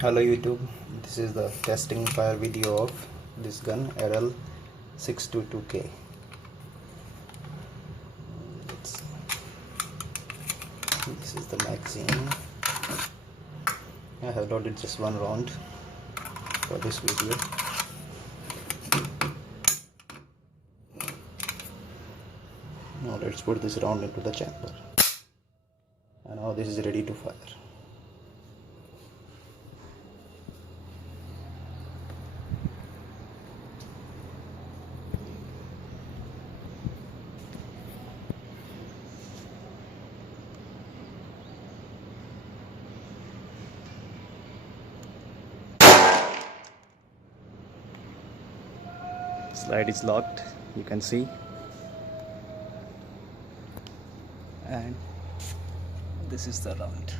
Hello YouTube, this is the testing fire video of this gun RL622K. This is the magazine. I have loaded just one round for this video. Now let's put this round into the chamber, and now this is ready to fire. Slide is locked, you can see, and this is the round.